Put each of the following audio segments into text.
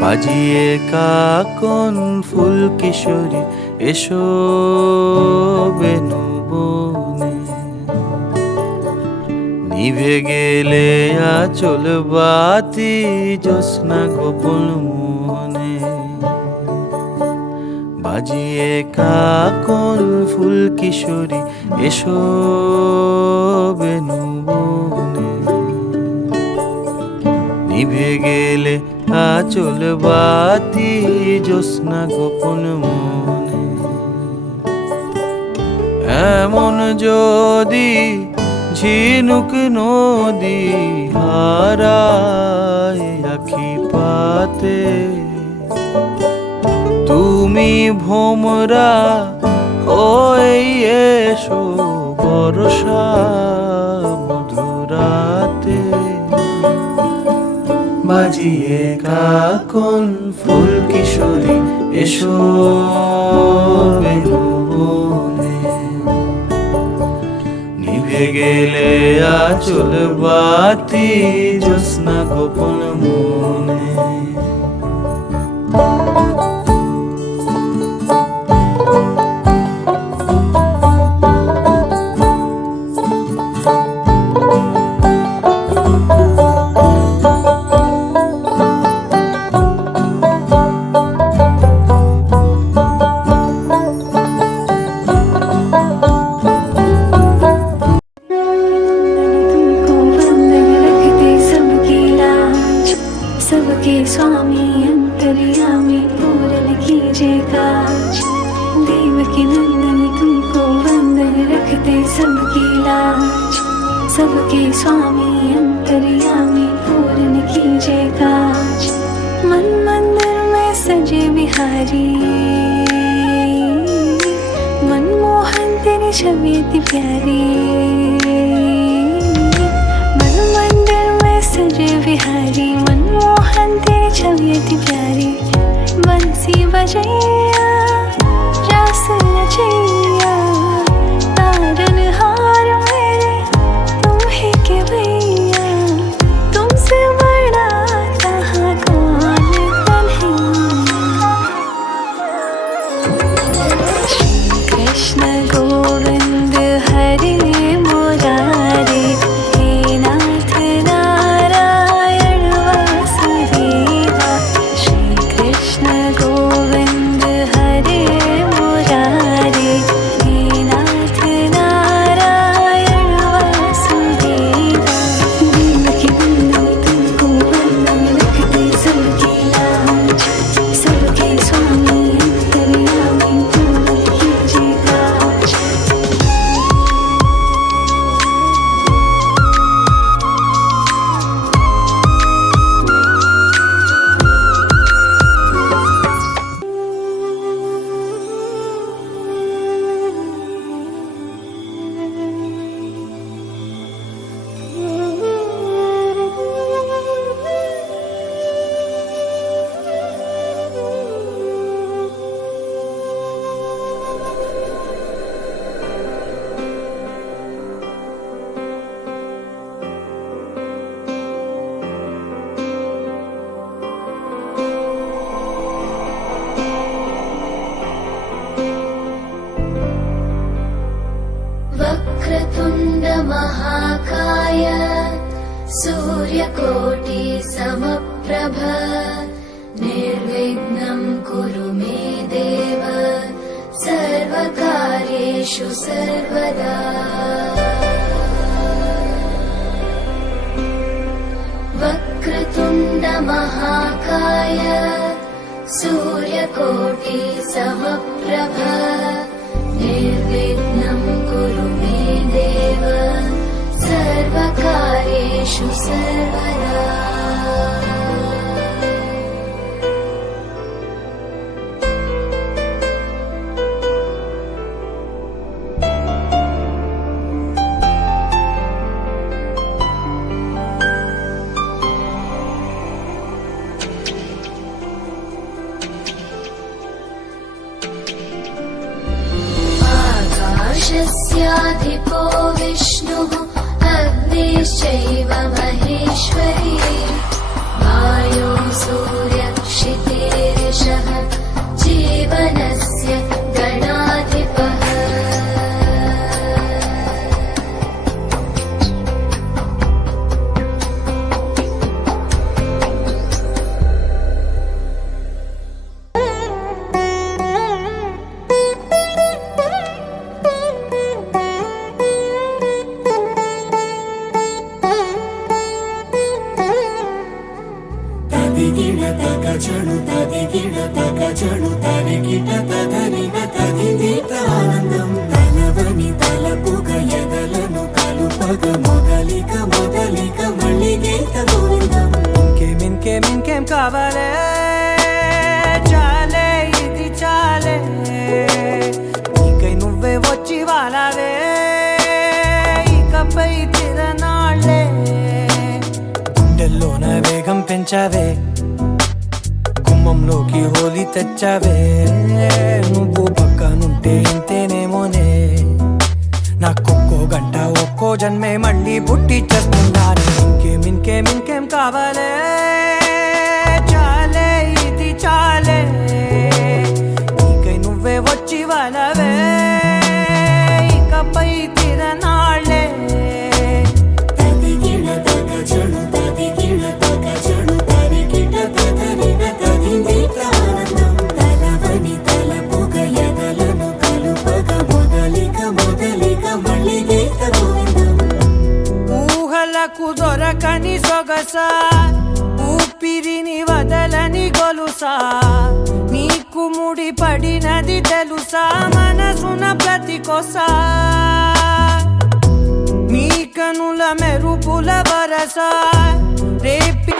বাজিয়ে কাকন ফুল কিশোরী এসো বেনু বনে, নিভে গেলে আচল বাতি জ্যোৎস্না গোপন মনে। বাজিয়ে কাকন ফুল কিশোরী এসো বেনু বনে, নিভে গেলে আচল বাতি জ্যোৎস্না গোপন মনে। এমন যদি ঝিনুক নদী হারায় আখি পাতে, তুমি ভোমরা হয়ে এসো বর্ষা মধুরাতে। বাজিয়ে কাকন ফুল কিশোরী এসো বেনু বনে, নিভে গেলে আচল বাতি জ্যোৎস্না গোপন মনে। सबके स्वामी अंतर्यामी पूरन कीजे काज, देवकी नंदन तुमको वंदन रखते सबकी लाज। सबके स्वामी अंतर्यामी पूरन कीजे काज, मन मंदिर में सजे बिहारी, मनमोहन तेरी छवि अति प्यारी। मन मंदिर में सजे बिहारी, मनमोहन तेरी छवि अति प्यारी। बंसी बजैया रास नचैया, तारन हार मेरे तुम ही के भैया। तुमसे बड़ा कहाँ कौन कन्हैया। श्री कृष्ण गोविंद हरे मुरारे, हे नाथ नारायण वासुदेवा। श्री कृष्ण गोविंद हरे मुरारे, हे नाथ नारायण वासुदेवा। देवकी नंदन तुमको वंदन रखते सबकी लाज, सबके स्वामी अंतर्यामी पूरन कीजे काज। वक्रतुण्ड महाकाय, सूर्यकोटि समप्रभ। निर्विघ्नं कुरु मे देव, सर्वकार्येषु सर्वदा। वक्रतुण्ड महाकाय, सूर्यकोटि समप्रभ निर्विघ्नं कुरु मे देव सर्वकार्येषु सर्वदा। आकाशस्याधिपो विष्णुः अग्निश्चैव महेश्वरी वायो सूर्यक्षितिरिषः जीवनस्य गणाधिपः। తదిగిడ తగచడు తదిగిడ తగచడు తరిగిట తదరిన తదిదీత ఆనందం తలవని తలపుగ ఎదలను కలుపగ మొదలిక మొదలిక మళ్ళీ గీత గోవిందం. ఇంకేం కావాలే చాలే ఇది చాలే నీకై నువ్వే వచ్చి వాలావే ఇకపై తిరనాళ్ళే గుండెల్లోన వేగం పెంచావే గుమ్మంలోకి హోలీ తెచ్చావే నువ్వు పక్కనుంటే ఇంతేనేమోనే నాకొక్కో గంట ఒక్కో జన్మే మళ్ళీ పుట్టి చేస్తున్నాను. ఇంకేం కావాలే చాలే ఇది చాలే నీకై నువ్వే వచ్చి వాళ్ళవే ఇకపై తిరనాళ్ళే. తదిగిడ తగచడు తదిగిడ తగచడు తరిగిట తదరిన తదిదీత ఆనందం తలవని తలపుగ ఎదలను కలుపగ మొదలిక మొదలిక మళ్ళీ గీత గోవిందం. ఊహలకు దొరకని సొగసా ఊపిరిని వదలని గొలుసా నీకు ముడి పడినది తెలుసా మనసున ప్రతి కొసా నీ కనుల మెరుపుల వరసా రేపి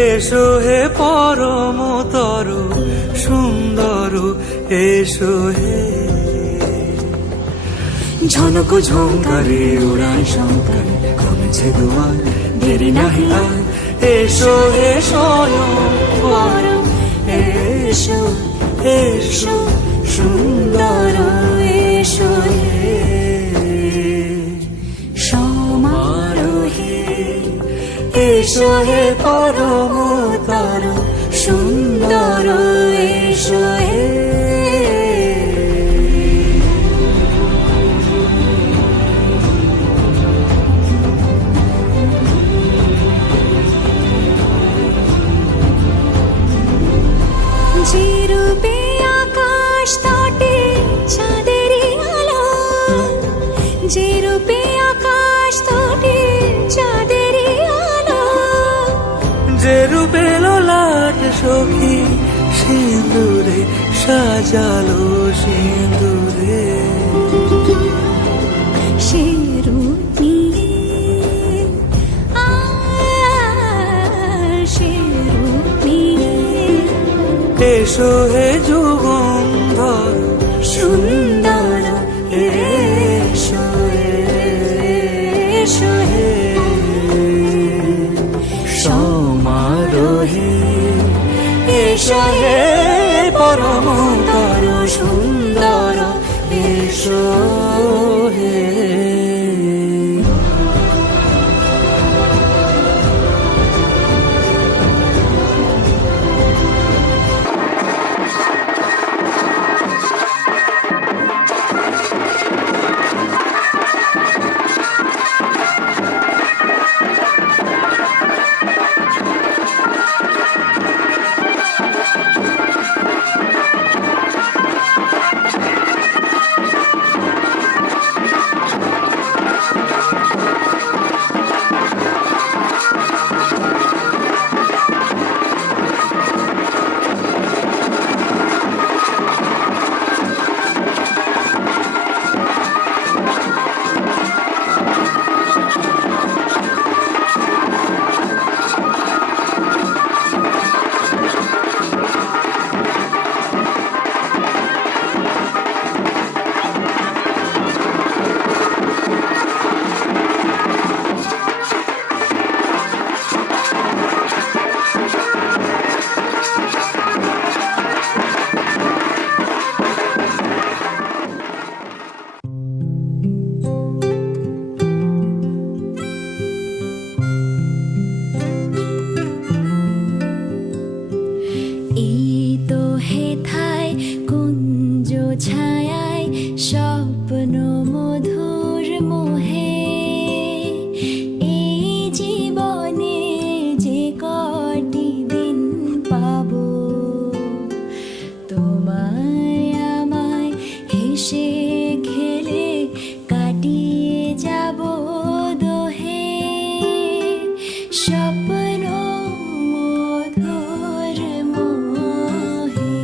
এসো হে পরম তরু সুন্দর এসো হে ঝনক ঝঙ্কারে উড়ান শঙ্কর কমেছে দুয়ার দেরি নাহি আর এসো হে স্বয়ং পরম এসো এসো সুন্দর এসো হে সমারোহে এসো হে পরম তরু সুন্দর এসো হে সাজালো সিঁদুরে সে রূপ নিয়ে সে রূপ নিয়ে এসো হে যুগন্ধর সুন্দর এসো এসো হে সমারোহে এসো হে পরমতর সুন্দর এসো হে এই তো হেথায় কুঞ্জ ছায়ায় স্বপ্ন মধুর মোহে এই জীবনে যে কটি দিন পাবো তোমায় আমায় হেসে খেলে কাটিয়ে যাব দোহে স্বপ্ন মধুর মোহে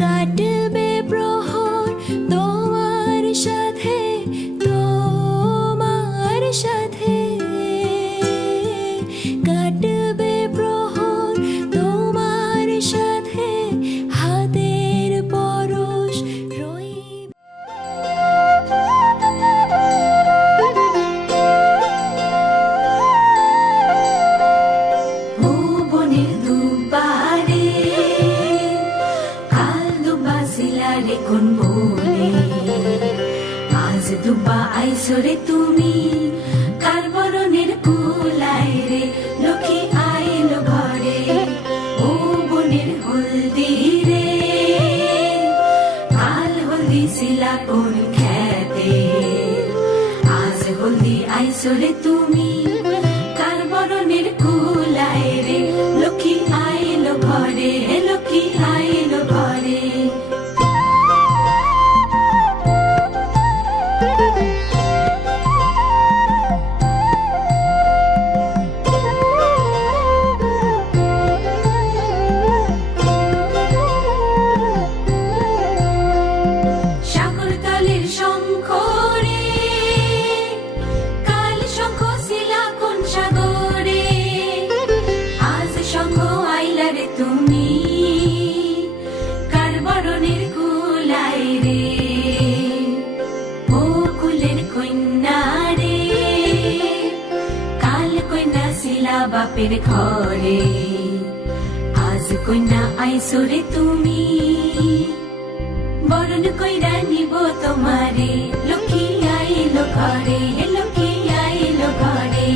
কাটবে প্রহর তোমার সাথে তোমার সাথে কাটবে প্রহর তোমার সাথে হাতের পরশ রইবে ভুবনের দুবারে কাল দুবা সিলারে কোন বলে আজ দুবা আইসরে তুমি কার বরণের কুলায় রে লক্ষ্মী আইলো ঘরে ও বনের হলদি রে কাল হলদি সিলা কোন খেতে আজ হলদি আইসরে তুমি কার বরণের কুলায় রে লক্ষ্মী আইলো ঘরে লক্ষ্মী আইলো ঘরে সাগরতলের শঙ্খ রে কাল শঙ্খ শিলা কোন সাগরে আজ শঙ্খ আইলা রে তুমি কার বরণের কুলায় রে ও কুলের কন্যা রে কাল কন্যা শিলা বাপের ঘরে আজ কন্যা আইসরে তুমি বরণ কইরা নিব তোমারে লক্ষ্মী আইলো ঘরে লক্ষ্মী আইলো ঘরে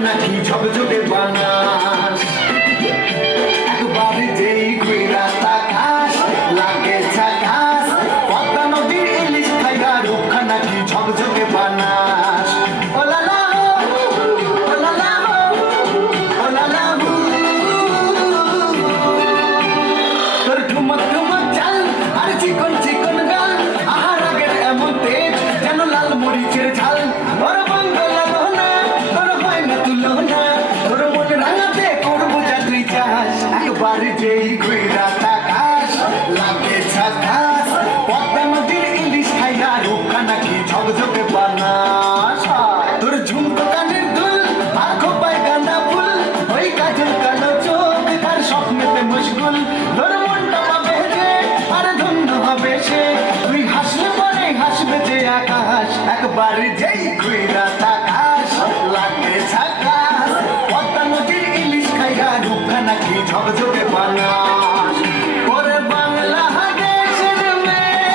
নাকি ঝকঝকে বানাস একবার যেই ঘুরা তাকাস লাগে ঝাকাস পদ্মা নদীর ইলিশ খাইয়া রূপখা নাকি ঝকঝকে বানাস ও লা লা ও লা লা ও লা লা তোর ঠুমক ঠুমক চাল আর চিকন চিকন গাল আহার আগের এমন তেজ যেন লাল মরিচের ঝাল ওর বাংলা লোনা তোর হয় না তুলনা তোর মনে রাঙাতে করবো যা তুই চাস একবার যেই ঘুরা তাকাস লাগে ঝাকাস পদ্মা নদীর ইলিশ খাইয়া রূপখা নাকি ঝকঝকে বানাস তোর ঝুমকো কানের দুল আর খোপায় গাঁদা ফুল ওই কাজল কালো চোখ তার স্বপ্নেতে মুশগুল তোর মনটা পাবে যে আর ধন্য হবে সে তুই হাসলে পরে হাসবে যে আকাশ একবার যেই ঘুরা তাকাস লাগে ঝাকাস পদ্মা নদীর ইলিশ খাইয়া রূপখা নাকি ঝকঝকে বানাস ওরে বাংলা দেশের মেয়ে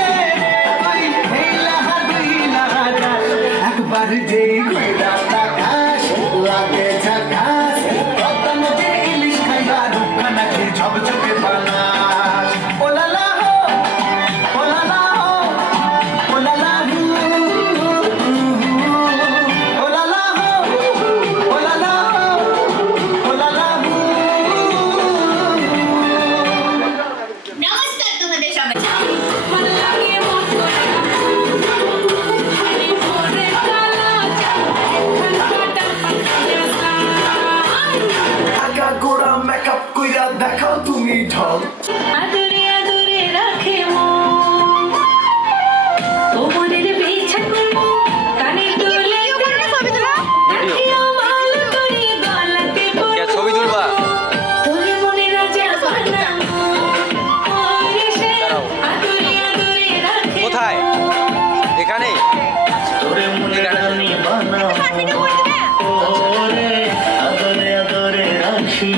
তুই এই লাহা দুই লাহা যাস একবার যেই ঘুরা তাকাস লাগে ঝাকাস পদ্মা নদীর ইলিশ খাইয়া রূপখা নাকি ঝকঝকে বানাস ও লা লা হো ও লা লা হো ও লা লা হু ও লা লা হো ও লা লা হো ও লা লা হু নমস্কার তোমাদের সবাই আগা গোড়া মেকআপ কইরা দেখাও তুমি ঢং আদরে আদরে রাখে মন কোমরের বিছা করবো কানে তুলে রাখিও মাল করে গলাতে পরবো ছবি তুলবা তোরে মনে রাজা বানাবো ওরে সে আদরে আদরে রাখে কোথায়? এখানে তোরে মনে রানী বানাও ওরে আদরে আদরে রাখি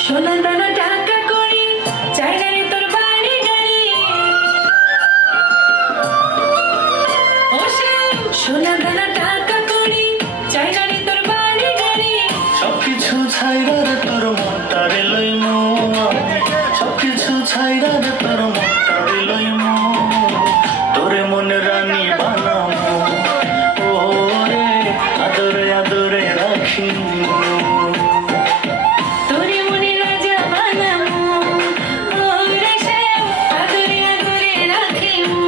সোনা দানা টাকা করি চাই না রে তোর বাড়ি গাড়ি ও শ্যাম সোনা দানা টাকা করি চাই না রে তোর বাড়ি গাড়ি সবকিছু ছাইরা রে তোর মনটারে লইমু সবকিছু ছাইরা রে তোর মনটারে লইমু তোরে মনে রানী বানামু ওরে আদরে আদরে রাখি তোরে মনে রাজা বানাবো ওরে শ্যাম আদরে আদরে রাখিমু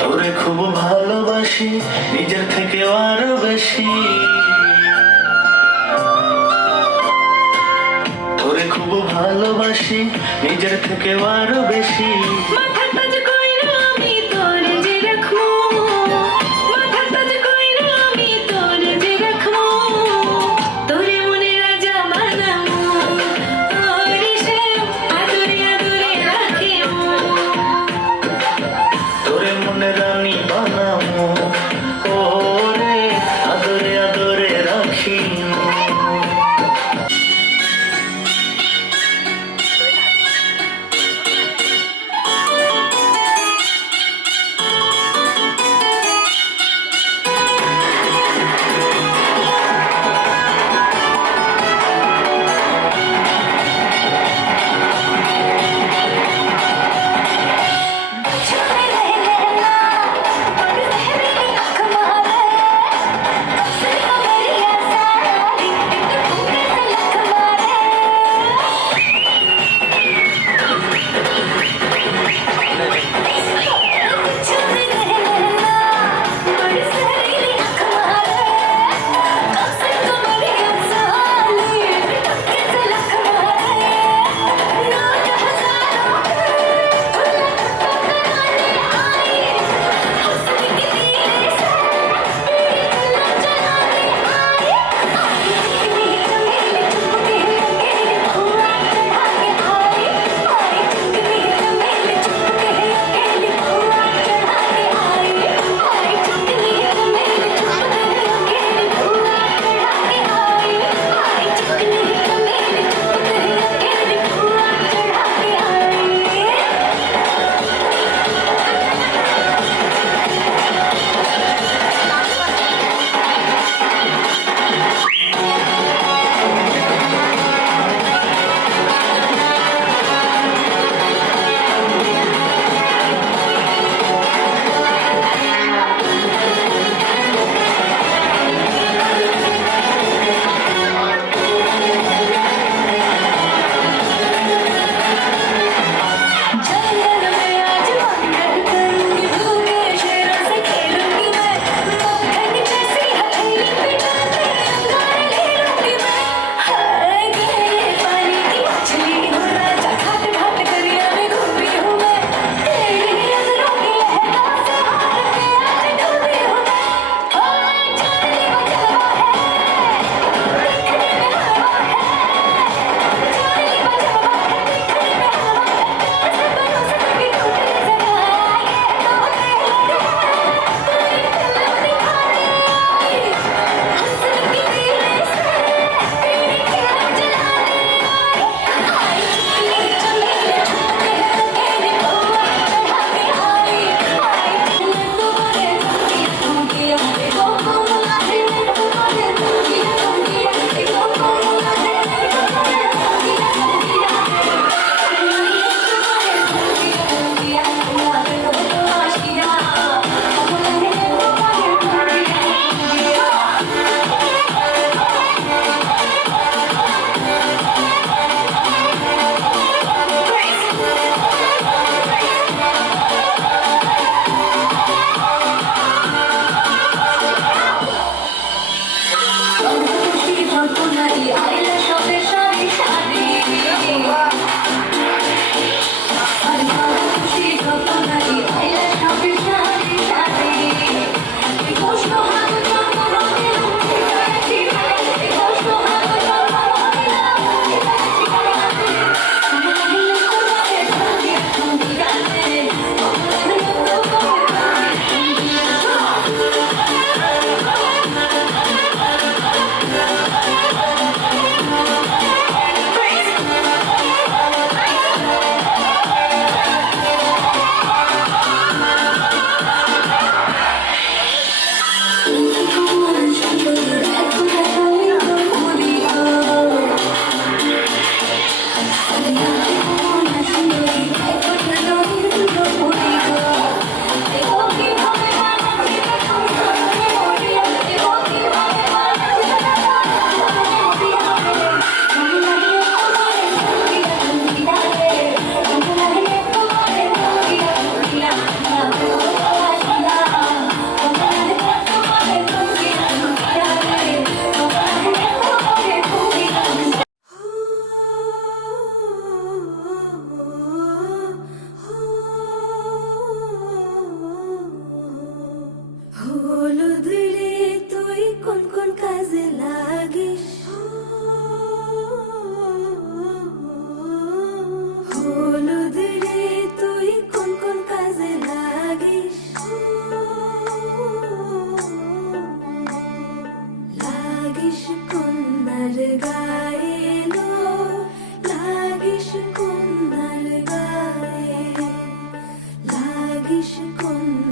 তোরে খুব ভালোবাসি নিজের থেকে আরো বেশি তোরে খুব ভালোবাসি নিজের থেকে আরো বেশি মাথার তাজ কইরা আমি তোরে যে রাখবো মাথার তাজ কইরা আমি তোরে যে রাখবো তোরে মনে রাজা বানাবো ওরে শ্যাম আদরে আদরে রাখিমু তোরে মনে রানী বানামু ওরে আদরে আদরে রাখি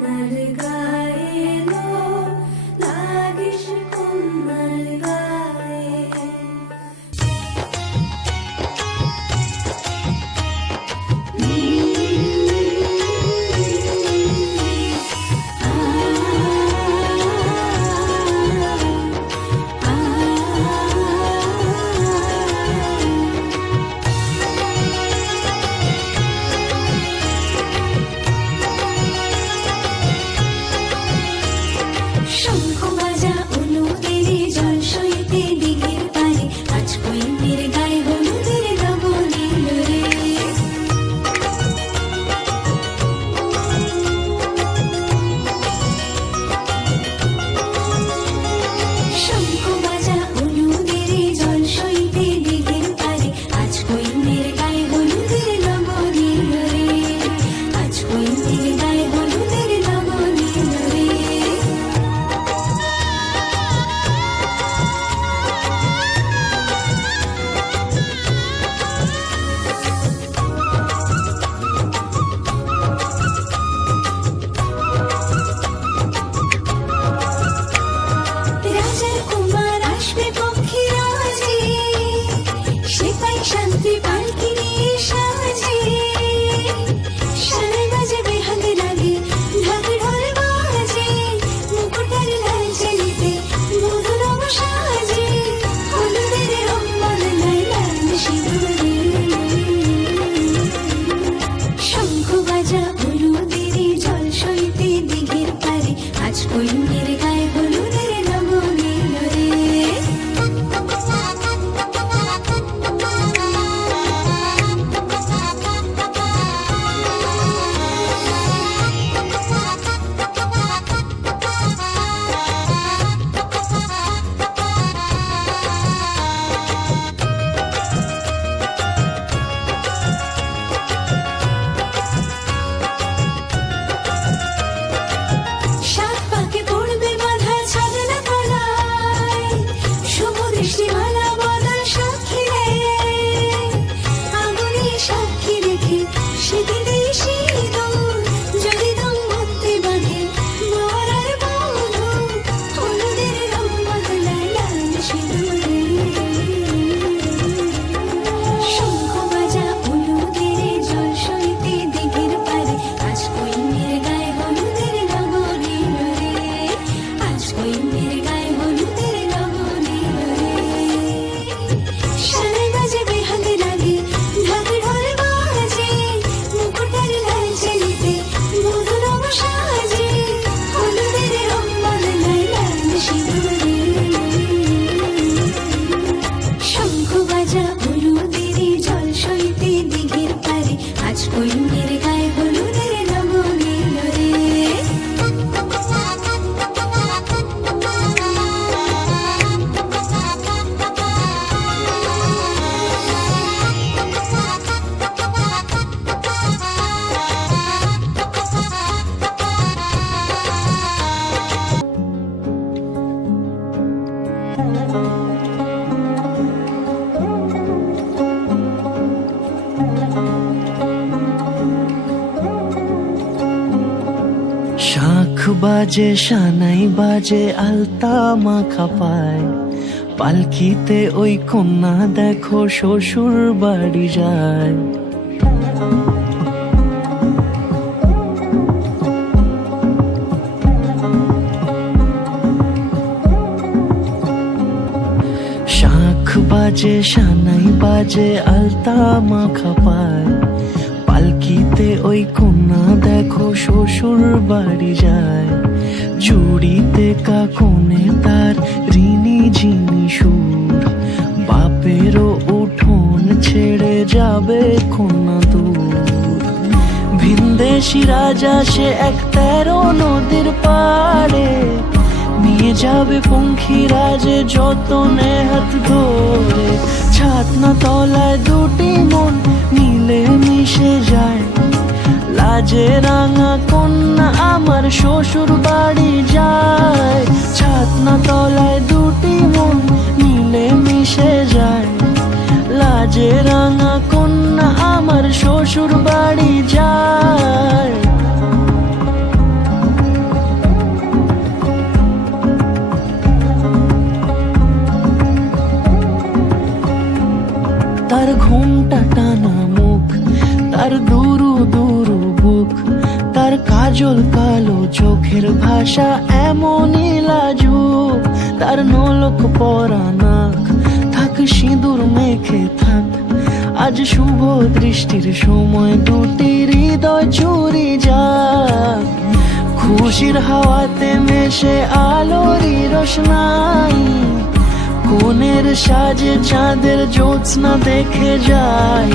কন্যার গায়ে লো লাগিস কন্যার গায়ে শঙ্খ বাজা অনুদের জল সইতে দিঘির পারে আজ কইনের গায়ে হলুদের নবনীল রে শঙ্খ বাজা অনুদের জল সইতে দিঘির পারে আজ কইনের গায়ে হলুদের নবনীল রে আজ কইনের গায়ে হলুদের নবনীল রে রাজার কুমার আসবে পক্ষী রাজে সেপাই শান্তি পালকি নিয়ে সাজে সানাই বাজে বেহাল লাগে ঢাক ঢোল বাজে মুকুটের লাল চেলিতে মধু রঙ সাজে হলুদের রং বদলায় লাল সিঁদুরে শঙ্খ বাজা হলুদের জল সইতে দিঘির পারে আজ কইনের গায়ে হলুদের নবনীল রে সাত পাকে পড়বে বাঁধা ছাদনা তলায় শুভ দৃষ্টিমালা বদল সাক্ষী রে আগুনে সাক্ষী রেখে সেদিনে সিঁদুর যদি দম্পতি বাঁধে বর আর বধূ হলুদের রং বদলায় লাল সিঁদুরে শঙ্খ বাজা হলুদের জল সইতে দিঘির পারে আজ কইনের গায়ে হলুদের নবনীল রে আজ কইনের গায়ে হলুদের নবনীল রে সানাই বাজে বেহাল লাগে ঢাক ঢোল বাজে মুকুটের লাল চেলিতে মধু রঙ সাজে হলুদের রং বদলায় লাল সিঁদুরে শঙ্খ বাজা হলুদের জল সইতে দিঘির পারে আজ কইনের গায়ে হলুদের নবনীল রে শাঁখ বাজে সানাই বাজে আলতা মাখা পায় পালকিতে ওই কন্যা দেখো শ্বশুর বাড়ি যায় শাঁখ বাজে সানাই বাজে আলতা মাখা পায় পালকিতে ওই কন্যা দেখো শ্বশুর বাড়ি যায় চুড়িতে কাকনে তার ঋণী ঝিনি সুর বাপেরও উঠোন ছেড়ে যাবে কন্যা দূর ভিনদেশি রাজা সে এক 13 নদীর পাড়ে নিয়ে যাবে পঙ্খিরাজে যতনে হাত ধরে ছাতনা তলায় দুটি মন মিলে মিশে যায় লাজে রাঙা কন্যা আমার শ্বশুর বাড়ি যায় ছাতনা তলায় দুটি মন মিলে মিশে যায় লাজে রাঙা কন্যা আমার শ্বশুর বাড়ি যায় তার ঘোমটা টানা মুখ, তার দুরু দুরু বুক, তার কাজল কালো চোখের ভাষা এমনই লাজুক, তার নলক পরা নাক থাক সিঁদুর মেখে থাক। আজ শুভ দৃষ্টির সময় দুটি হৃদয় চুরি যাক, খুশির হাওয়াতে মেশে আলোরই রোশনাই, কোণের সাজে চাঁদের জ্যোৎস্না দেখে যাই,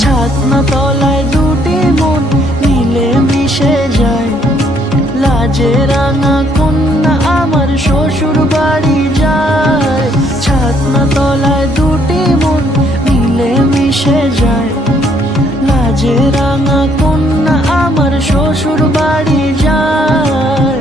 ছাতনা তলায় দুটি মন মিলে মিশে যায়। লাজে রাঙা কন্যা আমার শ্বশুর বাড়ি যায়, ছাতনা তলায় দুটি মন মিলে মিশে যায়। লাজে রাঙা কন্যা আমার শ্বশুর বাড়ি যায়।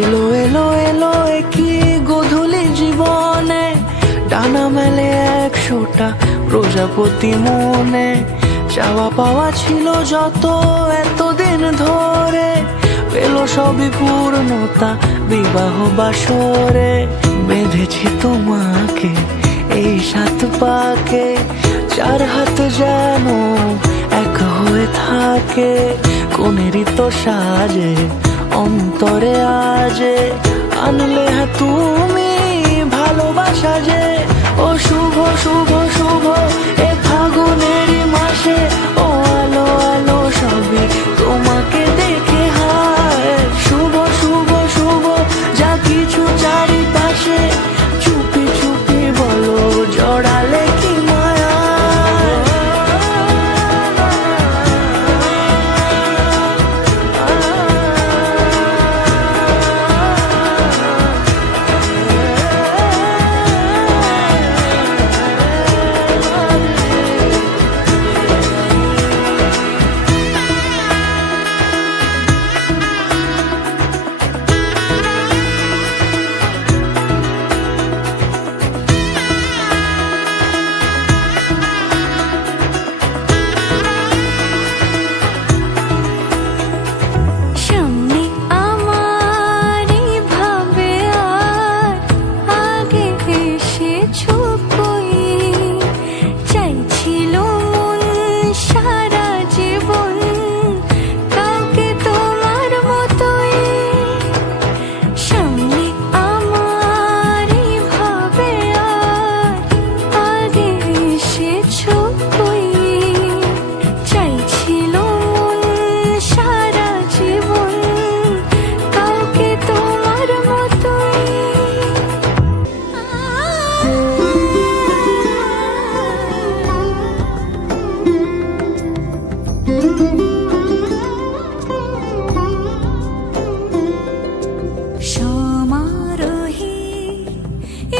এলো এলো এলো কি গোধূলি জীবনে, ডানা মেলে 100টা প্রজাপতি মনে। চাওয়া পাওয়া ছিল যত এতদিন ধরে, পেল সবই পূর্ণতা বিবাহ বাসরে। বেঁধেছি তোমাকে এই 7 পাকে, 4 হাত যেন এক হয়ে থাকে। কোনেরই তো সাজে অন্তরে আজে, আনলে তুমি ভালোবাসা যে। ও শুভ শুভ শুভ এ ফাগুনেরই মাসে, ও আলো আলো সবই তোমাকে দেখে হায়। শুভ শুভ শুভ যা কিছু চারিপাশে, চুপি চুপি বলো জড়ালে কি মায়া।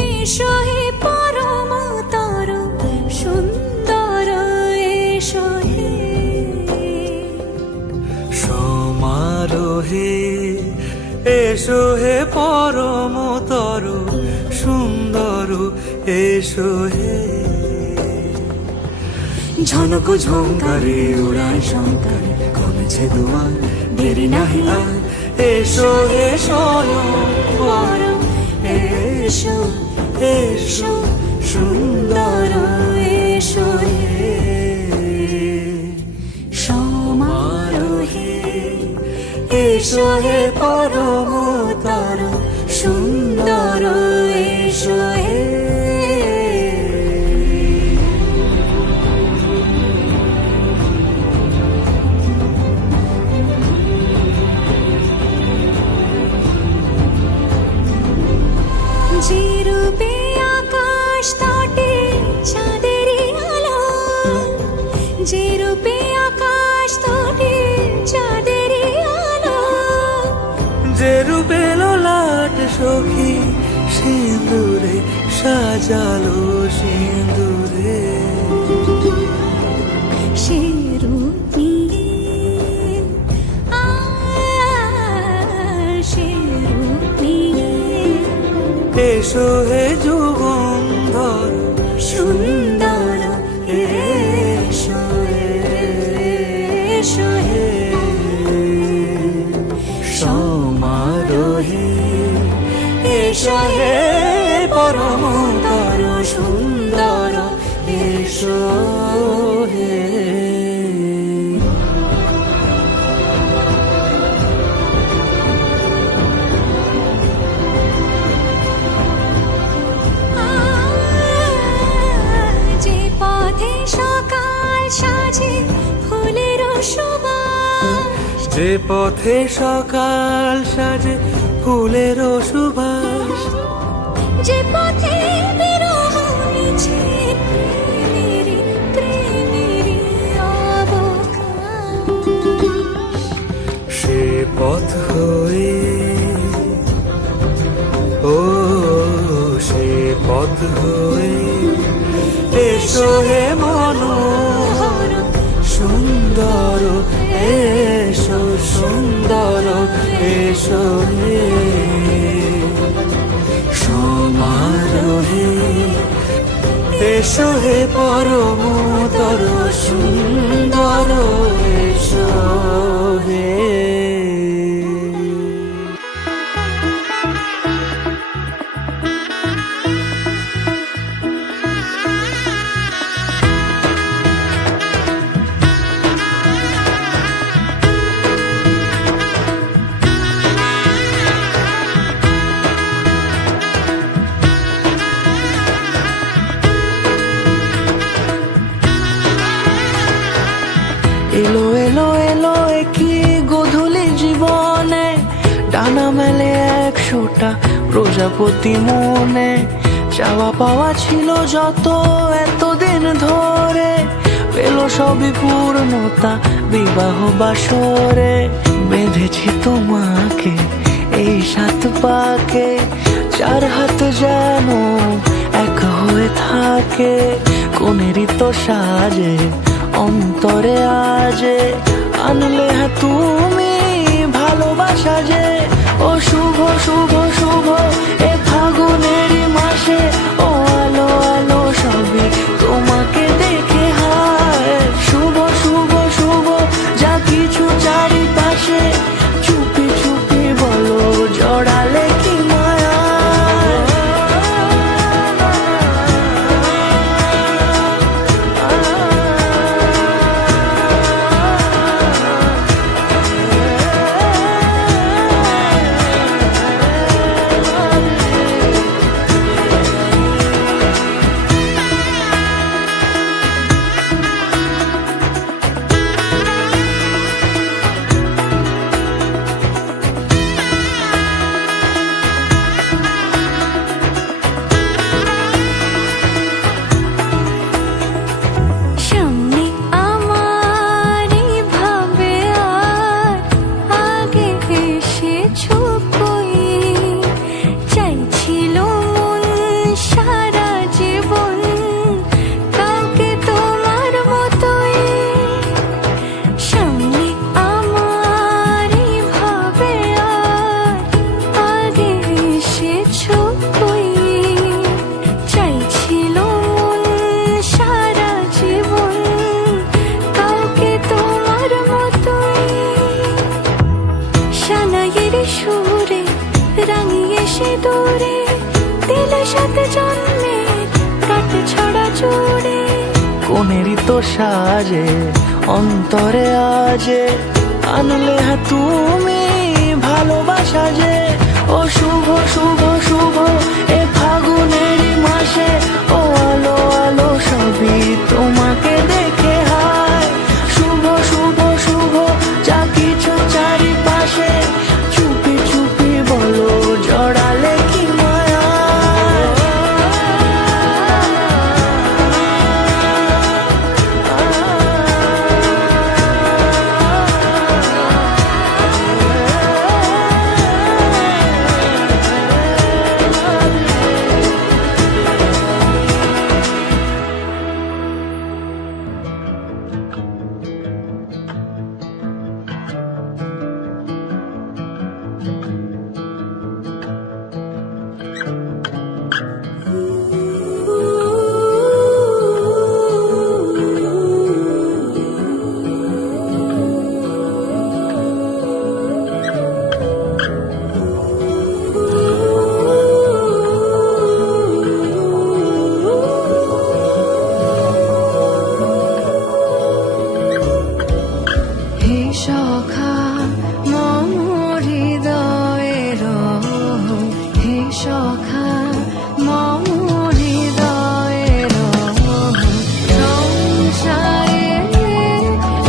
এসো হে পরমতর সুন্দর, এসো হে সমারোহে এসো হে পরমতর সুন্দর, এসো হে। ঝনক ঝঙ্কারে উড়ায় শঙ্কারে, কমেছে দুয়ার দেরি নাহি আর। এসো হে স্বয়ংবর, এসো এসো সুন্দর, এসো হে সমারোহে। এসো হে পরমতর সুন্দর, এসো হে। যে রূপে আকাশ তটে চাঁদেরই আলো, যে রূপে সখী সিঁদুরে সাজালো সিঁদুরে সে রূপ নিয়ে সে রূপ নিয়ে এসো হে যুগন্ধর সুন্দর এসো এসো হে সমারোহে এসো হে পরমতর সুন্দর এসো হে যে পথে সকাল সাজে ফুলের সুবাস যে পথে সকাল সাজে ফুলের সুবাস যে পথে বিরহ মিছে প্রেমেরই প্রেমেরই অবকাশ সে পথ হয়ে ও সে পথ হয়ে এসো হে মনোহর সুন্দর এসো সুন্দর এসো হে সমারোহে এসো হে পরমতর সুন্দর এসো হে এলো এলো এলো কি গোধূলি জীবনে ডানা মেলে 100টা প্রজাপতি মনে চাওয়া পাওয়া ছিল যত এতদিন ধরে পেল সবই পূর্ণতা বিবাহ বাসরে বেঁধেছি তোমাকে এই 7 পাকে 4 হাত যেন এক হয়ে থাকে কোনেরই তো সাজে অন্তরে আজে আনলে হ্যাঁ তুমি ভালোবাসা যে ও শুভ শুভ শুভ এ ফাগুনেরই মাসে ও আলো আলো সবই তোমাকে দেখে হায় শুভ শুভ শুভ যা কিছু চারিপাশে চুপি চুপি বলো জড়ালে কি মায়া সামনে আমারই ভাবে আর আগে এসেছো কই চাইছিল মন সারা জীবন কাউকে তোমার মতোই সামনে আমারই ভাবে আর আগে এসেছো কই চাইছিল মন সারা জীবন কাউকে তোমার মতোই সানাইয়ের সুরে রাঙিয়ে সে দূরে দিলে 7 জন্মের কাট ছড়া জোড়ে কোনেরই তো সাজে অন্তরে আজে আনলে হ্যাঁ তুমি ভালোবাসা যে ও শুভ শুভ শুভ এ ফাগুনেরই মাসে ও আলো আলো সবই তোমাকে দেখে হায় শুভ শুভ শুভ যা কিছু চারিপাশে চুপি চুপি বলো জড়ালে কি মায়া সখা মম হৃদয়ের সংসারে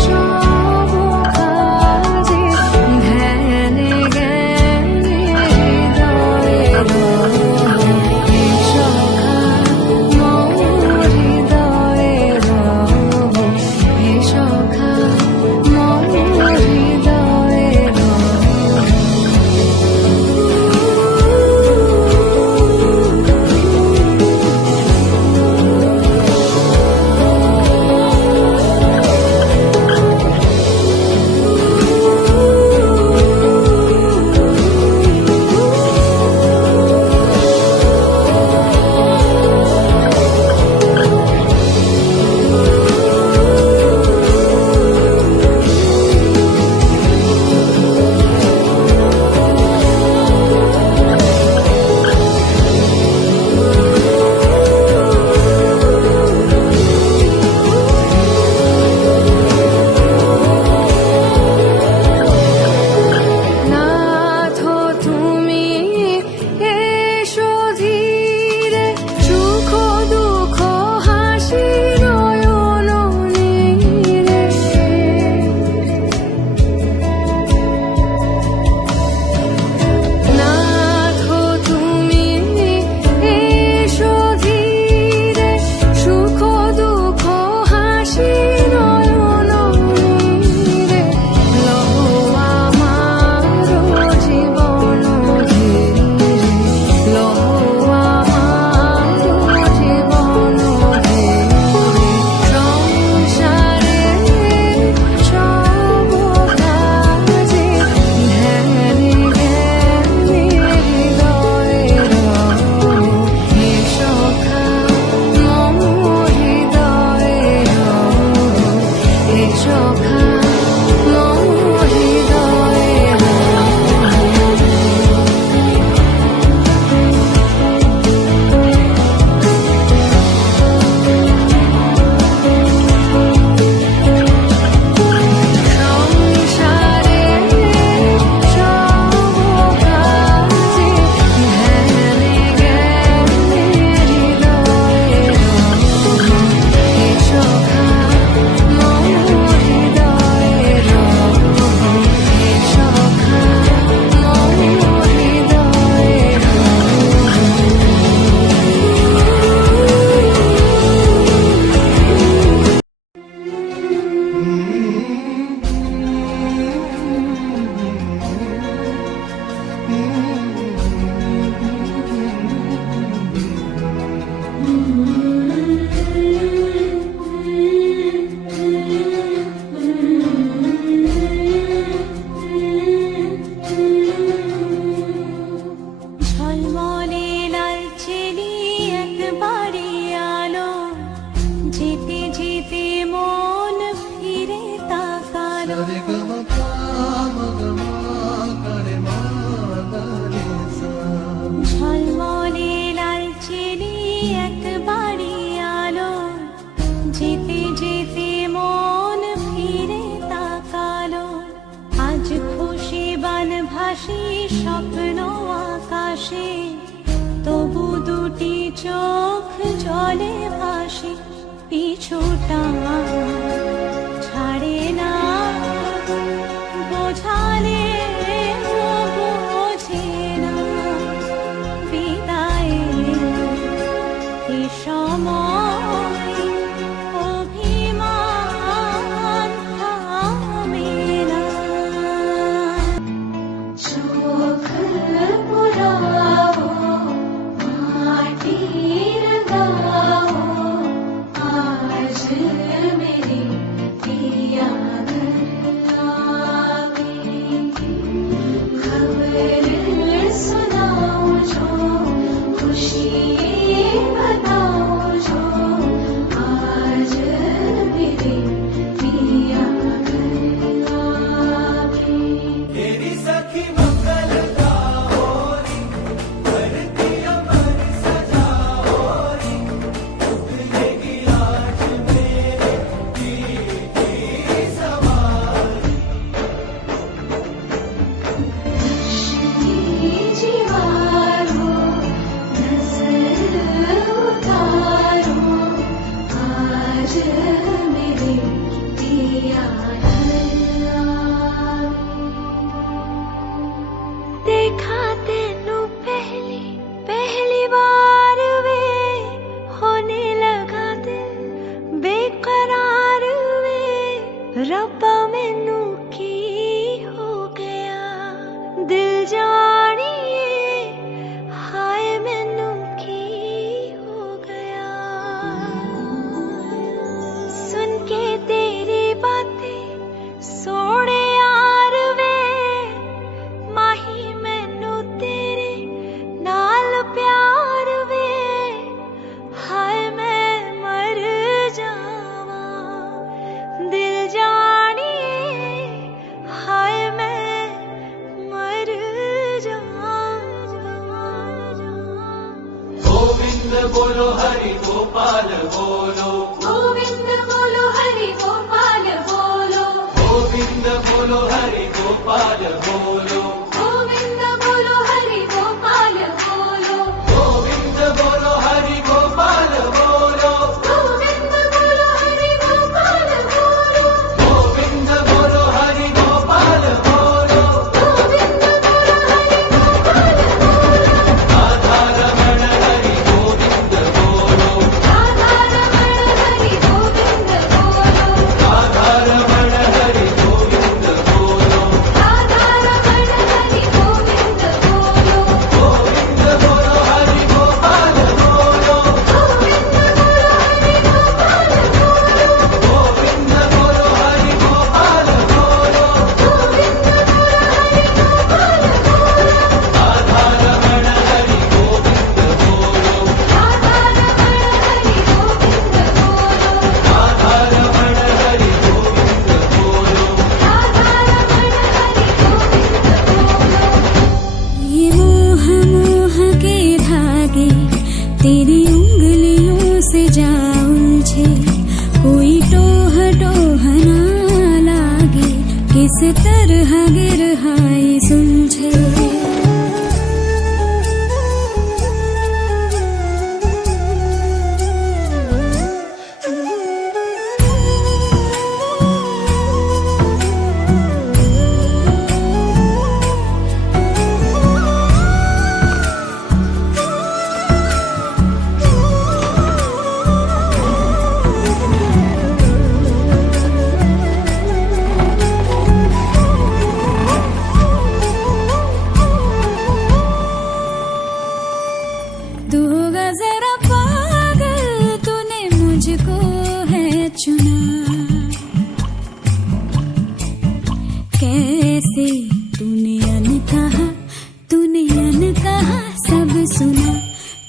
সব কাজে ধ্যানে জ্ঞানে হৃদয়ের সখা মম হৃদয়ের সখা মম হৃদয়ের নাথ তুমি এসো ধীরে সুখ দুঃখ হাসি নয়ন নীরে নাথ তুমি এসো ধীরে সুখ দুঃখ হাসি নয়ন নীরে লহ আমার জীবন ধীরে লহ আমার জীবন ধীরে সংসারে সব কাজে ধ্যানে জ্ঞানে হৃদয়ের হে সখা মম হৃদয়ের হে সখা মম হৃদয়ের সংসারে সব কাজে ধ্যানে জ্ঞানে হৃদয়ের হে সখা মম হৃদয়ের হে সখা মম হৃদয়ের ঝলমলে লালচেলি একবারে আলো যেতে যেতে মন ফিরে তাকালো ঝলমলে লালচেলি একবারে আলো যেতে যেতে মন ফিরে তাকালো আজ খুশি বান ভাসি স্বপ্ন আকাশে তবু দুটি চোখ জলে ভাসি পিছুটা ছাড়ে না বোঝালে বোঝে না বিদায়ে সময় অভিমান থামে না চোখ পুরাও মাটির গাও আজ মেরে পিয়া खबर सुनाओ जो खुशी बताओ जो आज मेरे पिया घर आवे तेरी सखी मंगल गाओरी करती अमर सजाओरी उगलेगी आज मेरे की सवारी जीवारो गोविंद बोलो हरि गोपाल बोलो गोविंद बोलो हरि गोपाल बोलो गोविंद बोलो हरि गोपाल बोलो गोविंद बोलो हरि गोपाल बोलो गोविंद बोलो हरि गोपाल बोलो गोविंद बोलो हरि गोपाल बोलो गोविंद बोलो हरि गोपाल बोलो गोविंद बोलो हरि गोपाल राधा रमण हरि गोविंद बोलो राधा रमण हरि गोविंद बोलो राधा रमण हरि गोविंद बोलो राधा रमण हरि गोविंद बोलो गोविंद बोलो हरि गोपाल बोलो गोविंद बोलो हरि गोपाल बोलो गोविंद बोलो हरि गोपाल बोलो गोविंद बोलो हरि गोपाल बोलो राधा रमण हरि गोविंद बोलो राधा रमण हरि गोविंद बोलो राधा रमण हरि गोविंद बोलो राधा रमण हरि गोविंद बोलो ये मोह मोह के धागे तेरी उंगलियों से जा उलझे कोई टोह टोह ना लागे किस तरह गिरहाई सुलझे तू होगा जरा पागल तूने मुझको है चुना कैसे तूने अनकहा सब सुना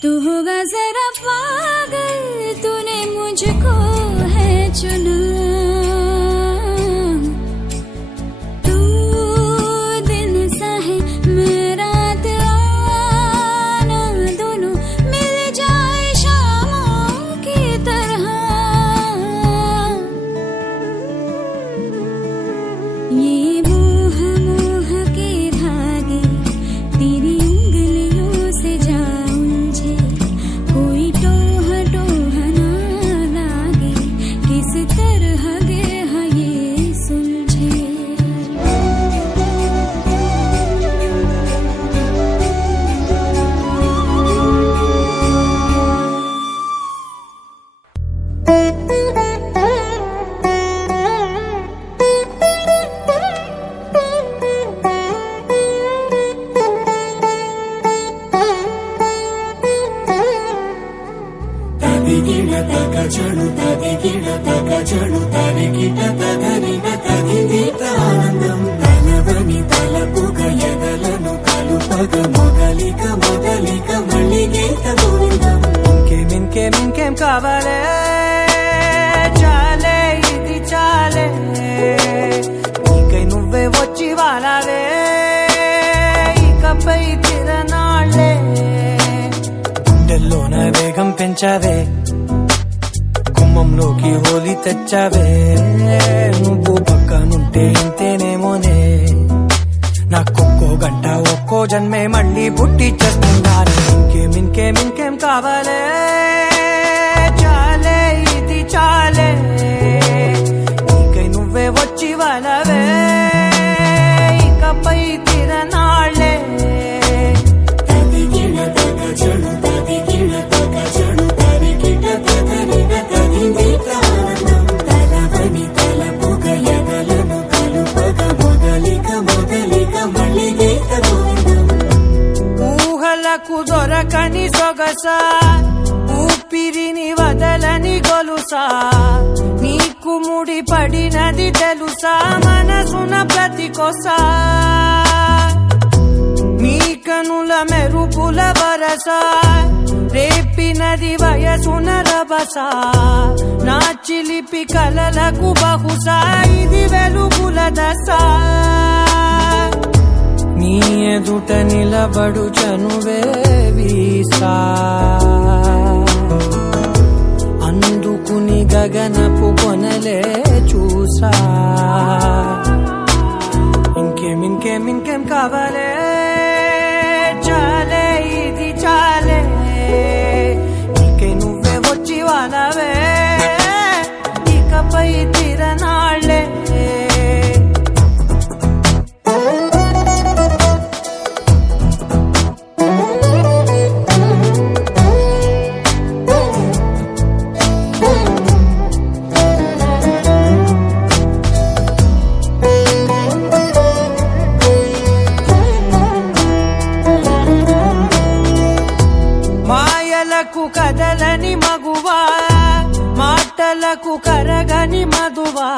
तू होगा जरा पागल तूने मुझको है चुना तू दिन सा है मेरा आना दोनों मिल जाए शामों की तरह ये मोह मोह के धागे तेरी उंगलियों से जा उलझे कोई टोह टोह ना लागे किस तरह गिरहा ये सुलझे తదిగిడ తగ చడు తదిగిడ తగ చడు తరిగిట తదరిన తదిదీత ఆనందం తలవని తలపుగ ఎదలను కలుపగ మొదలిక మొదలిక మళ్ళీ గీత గోవిందం ఇంకేం కావాలే చాలే ఇది చాలే నీకై నువ్వే వచ్చి వాలావే ఇకపై తిరనాళ్ళే గుండెల్లోన వేగం పెంచావే గుమ్మంలోకి హోలీ తెచ్చావే నువ్వు పక్కనుంటే ఇంతేనేమోనే నాకొక్కో గంట ఒక్కో జన్మే మళ్ళీ పుట్టి చేస్తున్నాను ఇంకేం కావాలే చాలే ఇది చాలే నీకై నువ్వే వచ్చి వాళ్ళవే ఇకపై తిరనాళ్ళే తదిగిడ తగ చడు తదిగిడ తగ చడు తరిగిట తదరిన తదిదీత ఆనందం తలవని తలపుగ ఎదలను కలుపగ మొదలిక మొదలిక మళ్ళీ గీత గోవిందం ఊహలకు దొరకని సొగసా ఊపిరిని వదలని గొలుసా నీకు ముడి పడినది తెలుసా మనసున ప్రతి కొసా నీ కనుల మెరుపుల వరస రేపినది వయసున రభస నా చిలిపి కలలకు బహుశా ఇది వెలుగుల దశ నీ ఎదుట నిలబడు చనువే వీసా కదలని మగువా మాటలకు కరగని మధువా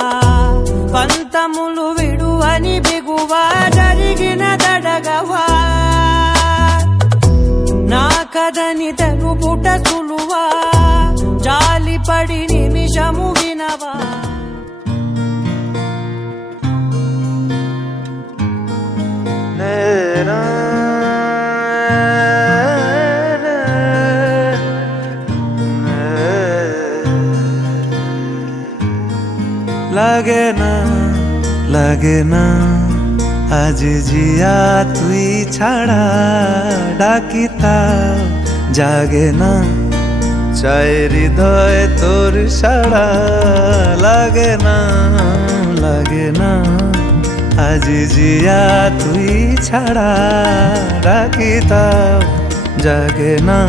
పంతములు విడువని బిగువా జరిగిన దడగవా నా కథని తెలుపుట సులువా జాలిపడి నిమిషము వినవా লাগে না আজ জিয়া তুই ছাড়া ডাকিতাও জাগে না চাই হৃদয় তোর সাড়া লাগে না আজ জিয়া তুই ছাড়া ডাকিতাও জাগে না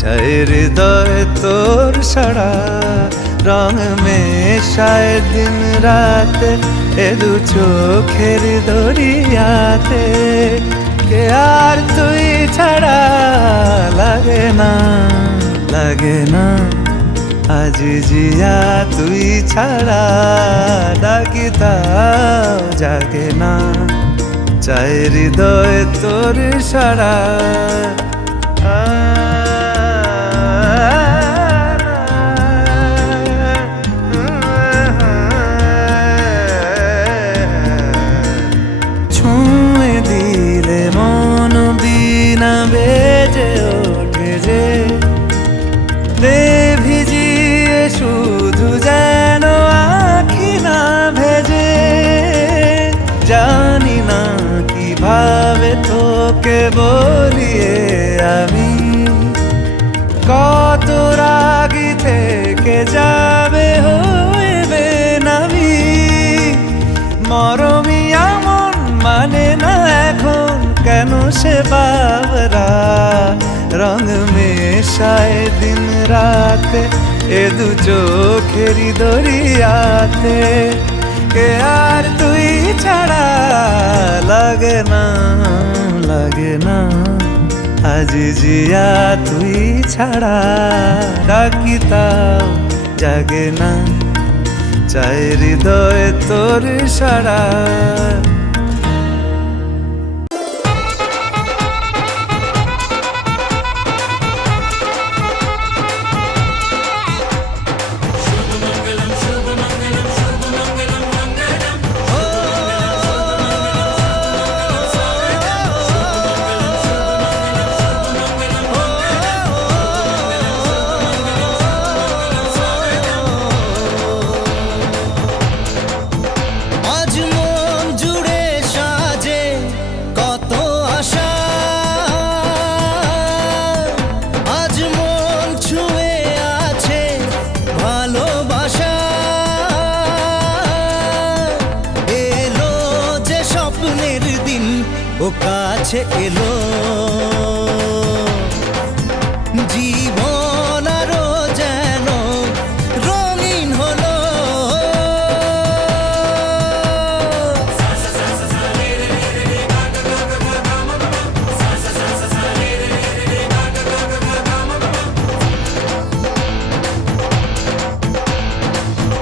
চাই হৃদয় তোর সাড়া রং মেশায় দিন রাত এ দু চোখের দরিয়াতে কে আর তুই ছাড়া লাগে না আজ জিয়া তুই ছাড়া ডাকিতাও জাগে না চাই হৃদয় তোর সাড়া বেজে ওঠে যে দে ভিজিয়ে শুধু যেন আখি না ভেজে জানি না কিভাবে তোকে বলিয়ে আমি কত রাগি থেকে যাবে হইবে নামি মরমি এমন মানে না এখন কেন সে বাবরা রং মেশায় দিন রাতে এ দু চোখেরি দরিয়াতে কে আর তুই ছাড়া লাগে না আজ জিয়া তুই ছাড়া ডাকিতাও জাগে না চাই হৃদয় তোর সাড়া ও কাছে এলো জীবন আরো যেন রঙিন হলো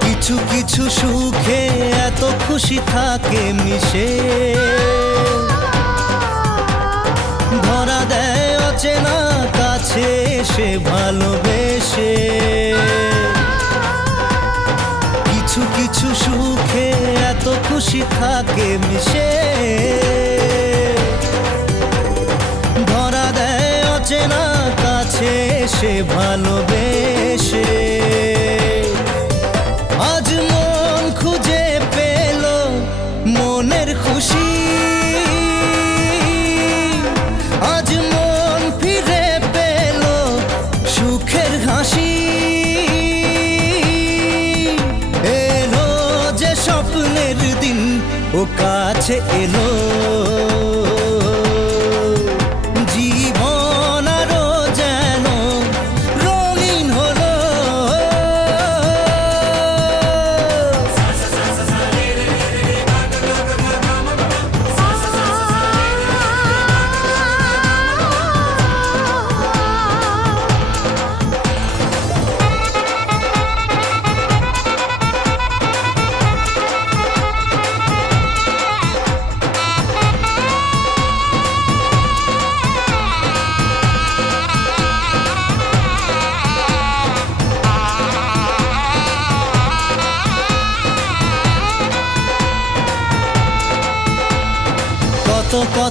কিছু কিছু সুখে এত খুশি থাকে মিশে ধরা দেয় অচেনা কাছে সে ভালোবেসে কিছু কিছু সুখে এত খুশি থাকে মিশে ধরা দেয় অচেনা কাছে সে ভালোবেসে আজ মন খুঁজে পেল মনের খুশি আজ মন ফিরে পেল সুখের হাসি এলো যে স্বপ্নের দিন ও কাছে এলো জীবন আরো যেন রঙিন হলো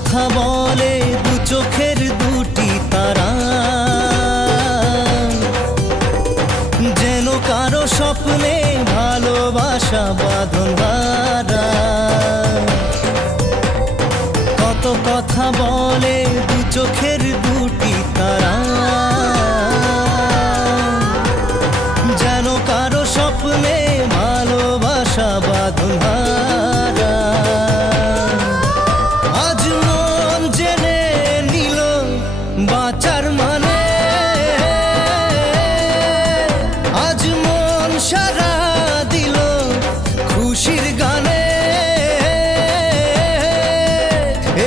কথা বলে দু চোখের দুটি তারা, যেন কারো স্বপ্নে ভালোবাসা বাঁধন হারা। কত কথা বলে দু চোখের দুটি তারা, যেন কারো স্বপ্নে ভালোবাসা বাঁধন হারা। আজ মন জেনে নিল বাঁচার মানে, আজ মন সারা দিল খুশির গানে।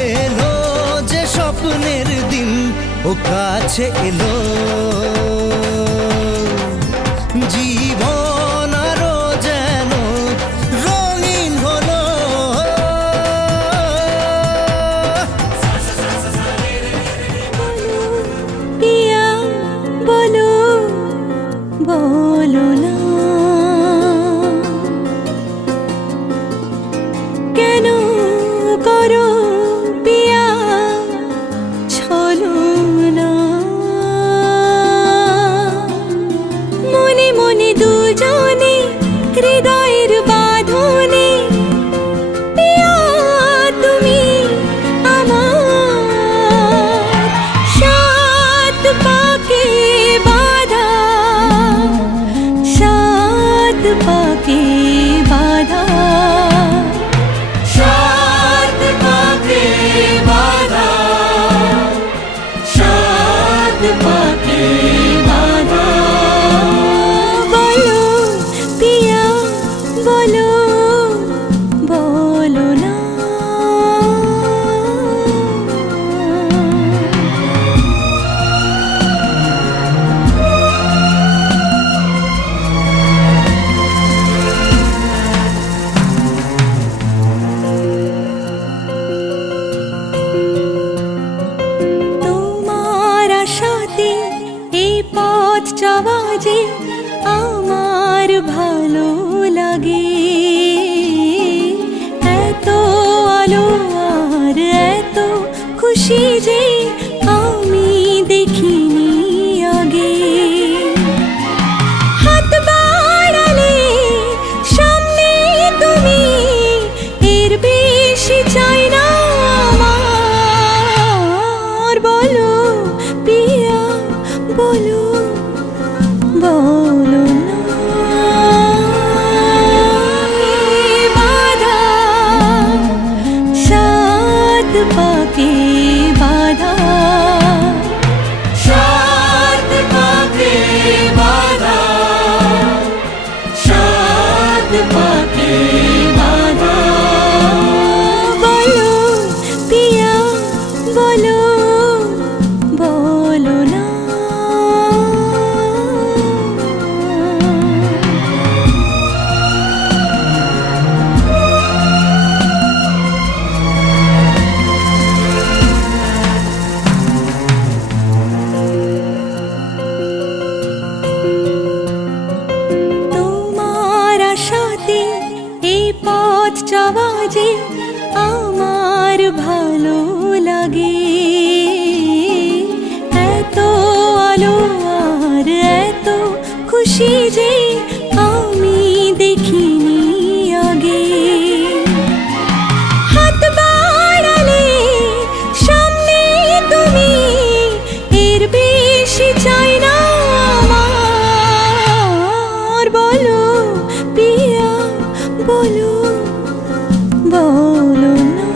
এলো যে স্বপ্নের দিন ও কাছে এলো, জীবন আরো যেন রঙিন হলো। পিয়া বলো বলো না, কেন করো পিয়া ছলো না। মনে মনে দুজনে হৃদয়ের বাঁধনে, পিয়া তুমি আমার সাত পাকে বাঁধা, সাত পাকে বাঁধা, সাত পাকে বাঁধা, সাত পাকে বাঁধা। বলো পিয়া বলো বলো না। তোমার আশাতে এই পথ চলা যে আমার ভালো লাগে। এত আলো আর এত খুশি যে আমি দেখিনি আগে। হাত বাড়ালে সামনে তুমি, এর বেশি চাই না আমার। বলো পিয়া বলো বলো না। বাধা সাত পাকে বাধা, সাত পাকে বাধা, সাত পাকে বাধা। বলো পিয়া বলো বলো না। তোমার আশাতে এই পথ চলা যে আমার ভালো লাগে। এত আলো আর এত খুশি যে আমি দেখিনি আগে। হাত বাড়ালে সামনে তুমি, এর বেশি চাই না আমার। বলো পিয়া বলো বলো না।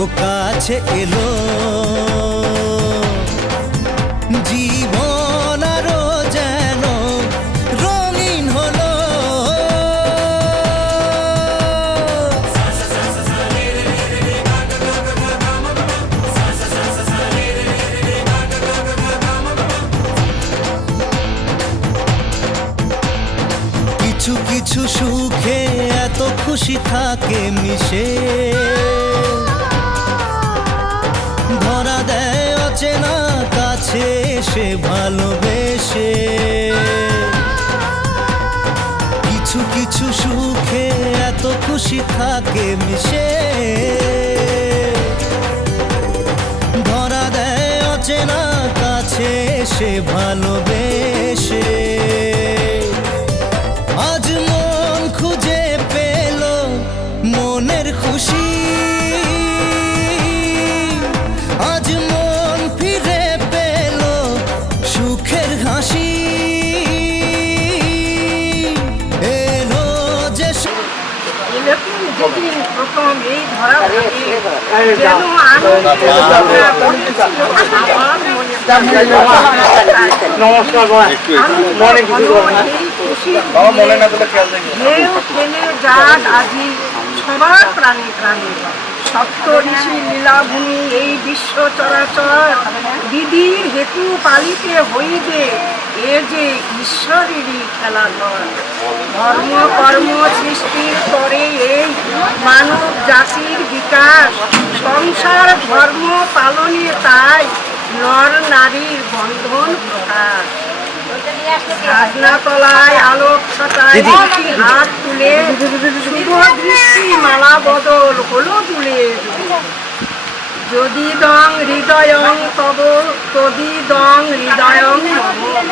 ও কাছে এলো জীবন আরো যেন রঙিন হলো। কিছু কিছু সুখে এত খুশি থাকে মিশে, ধরা দেয় অচেনা কাছে এসে ভালোবেসে। কিছু কিছু সুখে এত খুশি থাকে মিশে, ধরা দেয় অচেনা কাছে এসে ভালোবেসে। আজ মন খুঁজে পেল মনের খুশি, আজ মন ফিরে পেল সুখের হাসি। এলো যে যেদিন প্রথম এই ধরা যেন যাক আজি সবার প্রাণে প্রাণে সপ্ত ঋষি লীলাভূমি এই বিশ্ব চরাচর বিধির হেতু পালিতে হইবে এ যে ঈশ্বরেরই খেলাঘর। ধর্ম কর্ম সৃষ্টির পরে এই মানব জাতির বিকাশ, সংসার ধর্ম পালনে তাই নর নারীর বন্ধন প্রকাশ। তলায় আলোক ছটায় হাত তুলে শুভ দৃষ্টি মালা বদল হলো তুলে। যদি দং হৃদয়ং তব তদি দং হৃদয়ং মম,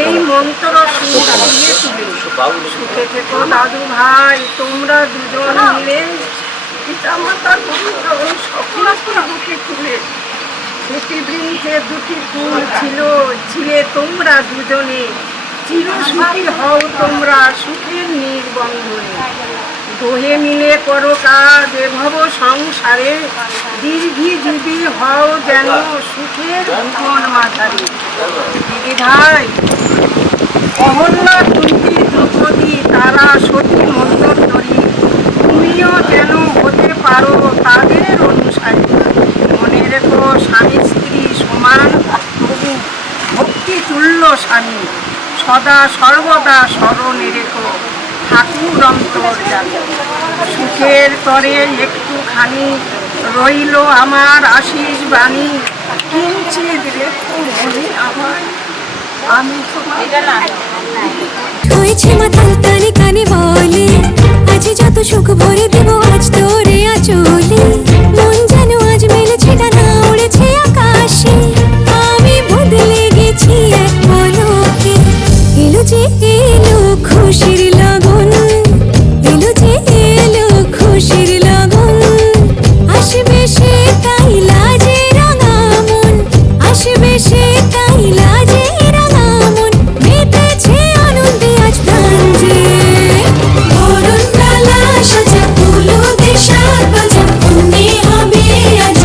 এই মন্ত্র সুর দিয়ে তুলে সুখে থেকো দাদু ভাই তোমরা দুজন মিলে, পিতা মাতার গুরুজন সকলকে বুকে তুলে। দুটি বৃন্তে দুটি ফুল ছিল, ছিলে তোমরা দুজনে, চিরসুখী হও তোমরা সুখের নির্বন্ধনে। দোহে মিলে করো কাজ ভব সংসারে, দীর্ঘজীবী হও যেন সুখের ভুবন মাঝারে। দিদি ভাই অহল্যা কুন্তি দ্রৌপদী তারা সতী মন্দোদরী, তুমিও যেন হতে পারো তাদের অনুসারী। মনে রেখো স্বামী স্ত্রী সমান প্রভু ভক্তি তুল্য স্বামী, সদা সর্বদা স্মরণে রেখো ঠাকুর অন্তর্যামী। সুখের তরে একটুখানি রইল আমার আশিস বাণী, কিঞ্চিত রেখো মনে আমার আমি হয়েছে মাতাল কানে কানে বলে, আজ যত সুখ ভরে দেব আজ তোরে আচলে। মন যেন আজ মেলেছে ডানা উড়েছে আকাশে, আমি বদলে গেছি এক পলকে। এলো যে এলো খুশির লগন, এলো যে এলো খুশির লগন। আসবে সে তাই লাজে রাঙা মন, আসবে সে তাই লাজে রাঙা মন। মেতেছে আনন্দে আজ প্রাণ যে, বরণ ডালা সাজা ফুলো দেশার বাজা, অন্যে হবে আজ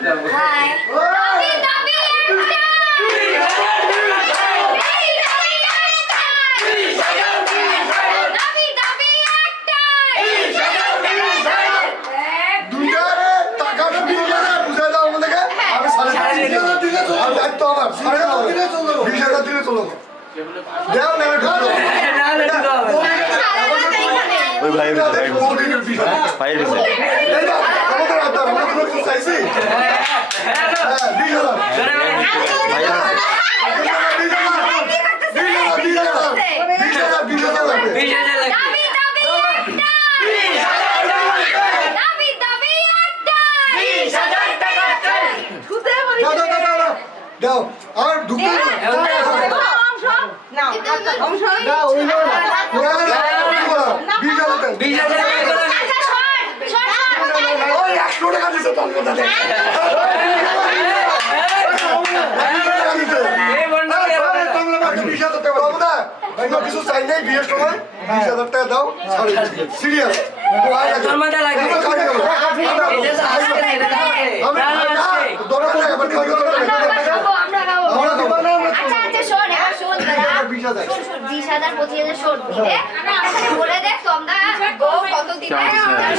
হাই দাবি দাবি দাবি দাবি দুইটারে টাকাটা দিও না, বুঝাই দাও আমাদেরকে। আমি 3.5 দিলে তো আর দায়িত্ব আমার। 3.5 দিলে চলে যাবো। 20,000 দিলে চলে যাবো। দেও না, ওই ভাই ভাই এই না, আমাদের আড্ডা, আমরা কোনো কিছু চাইছি? হ্যাঁ, 20,000। 20,000 লাগবে। দাবি দাবি দাবি দাবি দাও, আর ঢুকতে না। না অংশ না, ওই না। না, না, 20,000 দেন। ওই 100 টাকা দিছে তোর মধ্যে দেখ। কিছু চাই নাই বিয়ের সময় 20,000 টাকা দাও, সিরিয়াস। আচ্ছা শোন এবার শোন দাদা 20,000 25,000 শোন দিবে বলে দেখ তোমরা কত দিবে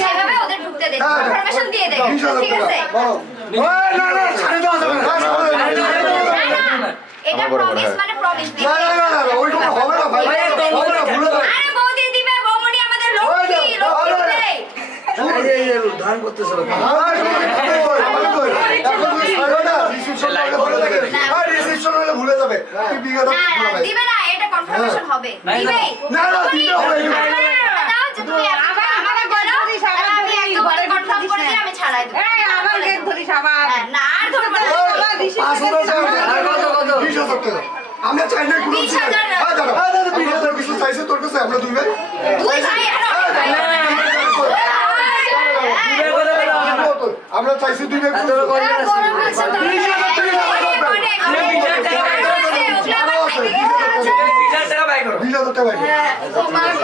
সেভাবে ওদের ঢুকতে দে ইনফরমেশন দিয়ে দে ঠিক আছে এটা প্রমিস মানে প্রমিস দিবে আরে বৌদি দিবে বৌমনি আমাদের লক্ষ্মী ধান করতেছিল ভুলে যাবে দিবে না এটা কনফার্মেশন হবে দিবে না না দিতে হবে দাও যে তুমি আমাকে বলো আমি একদম কনফার্ম করে দিয়ে আমি ছাড়াই দেব এই আমার গেট ধরিস আবার না আর ধরব না আমরা চাই না কোনো কিছু কিছু চাইছে তোর কাছে আমরা দুই ভাই দুই ভাই আমরা চাইছি দুই ভাই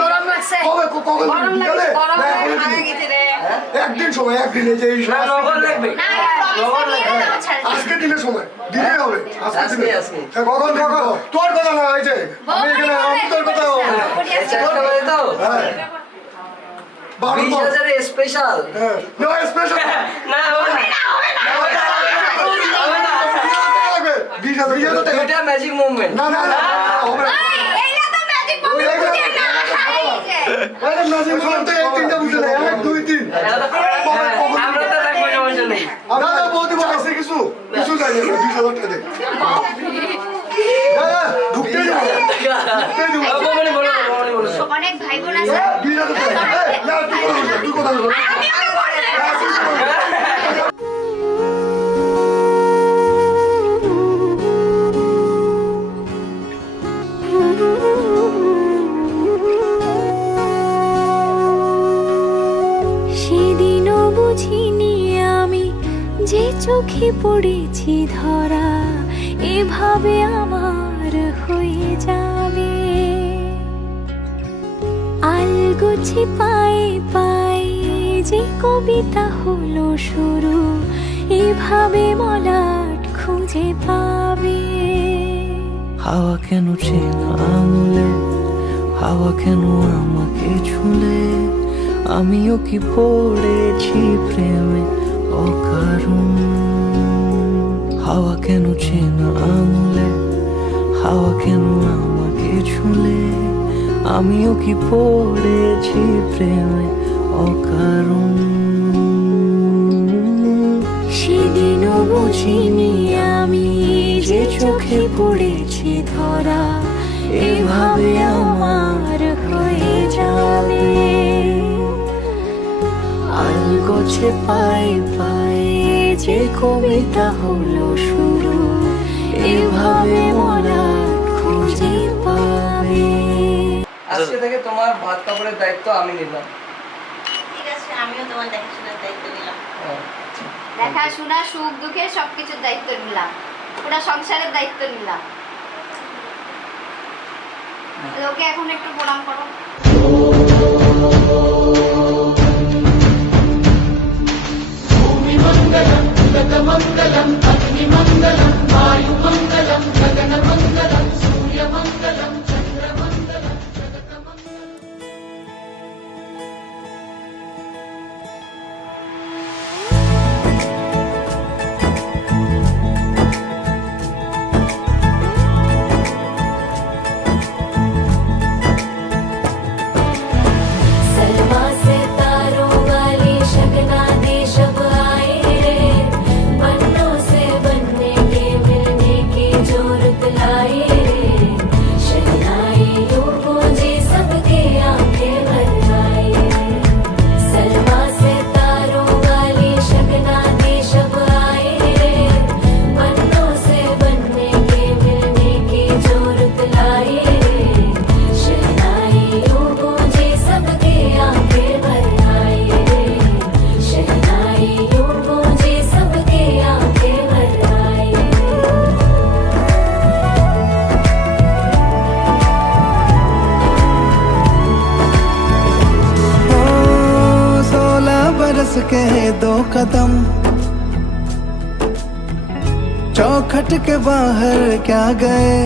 গরম লাগছে তো তোমার গরম লাগছে একদিন সময় একদিন এই যে এই আজকে দিনের সময় দিনে হবে আজকে কখন কখন তোর কথা না এই যে আমি এখানে আমি তোর কথা স্পেশাল না স্পেশাল না এটা ম্যাজিক মুভমেন্ট না না না হবে না এইটা তো ম্যাজিক বলে বুঝে না আরে ম্যাজিক শুনতে এই তিনটা বুঝে না 1 2 3 আমরা তো দেখবো সমস্যা নেই না না বৌদি বলছে কিছু কিছু চাই না 20,000 টাকা দে হ্যাঁ ঢুকতে যাবো বলো বলো অনেক ভাই বোন আছে 20,000 টাকা না তুই কথা বল আমি আগে বলে সেদিনও বুঝিনি আমি যে চোখে পড়েছি ধরা এভাবে আমার হয়ে যাবে আলগোছে পায়ে পায়ে যে কবিতা হলো শুরু এভাবে মলাট খুঁজে পাবে হাওয়া কেন চেনা আঙুলে হাওয়া কেন আমাকে ছুলে আমিও কি পড়েছি প্রেমে অকারণ হাওয়া কেন চেনা আঙুলে হাওয়া কেন আমাকে ছুলে আমিও কি পড়েছি প্রেমে অকারণ সেদিনও বুঝিনি আমি যে চোখে পড়েছি ধরা এভাবে আমার হয়ে যাবে আলগোছে পায়ে পায়ে যে কবিতা হলো শুরু এভাবে মোরা খুঁজে পাবে আজকে থেকে তোমার ভাত কাপড়ের দায়িত্ব আমি নিলাম ঠিক আছে আমিও তোমার দেখাশোনার দায়িত্ব নিলাম দেখাশোনা সুখ দুঃখে সবকিছুর দায়িত্ব নিলাম পুরো সংসারের দায়িত্ব নিলাম ওকে এখন একটু প্রণাম করো भूमि मंगलम सलमा से तारों वाली शगना दे शब आए रे, पन्नों से बनने के मिलने की जोरत लाए रे, शहनाई यूं गूंजी सबके आंखें भर आए। सलमा से तारों वाली शगना दे शब आए रे, पन्नों से बनने के मिलने की जोरत लाए रे, शहनाई यूं गूंजी सबके आंखें भर आए रे, शहनाई यूं गूंजी सबके आंखें भर आए। ओ 16 बरस के 2 कदम चौखट के बाहर क्या गए,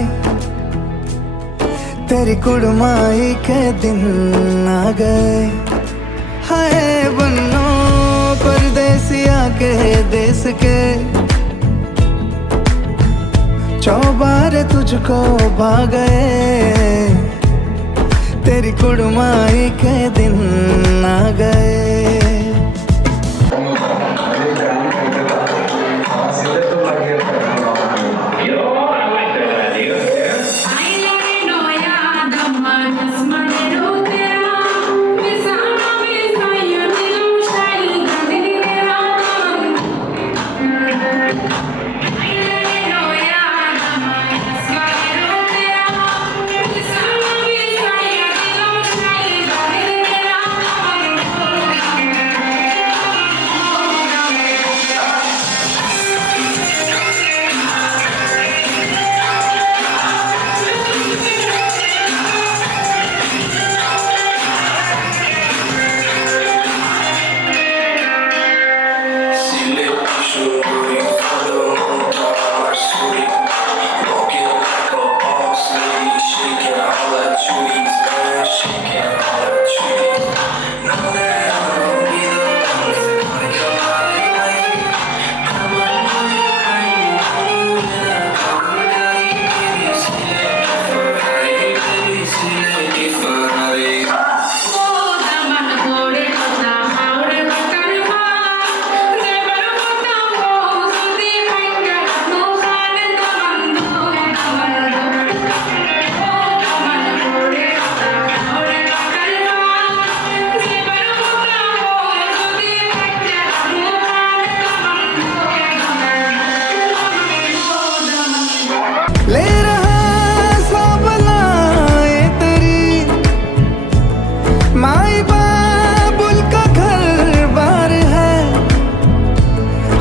तेरी कुड़माई के दिन आ गए। हाय बन्नो परदेसिया के देश के, चौबारे तुझको भा गए, तेरी कुड़माई के दिन आ गए। ले रहा सब लाए तेरी माई बाबुल का घर बार है,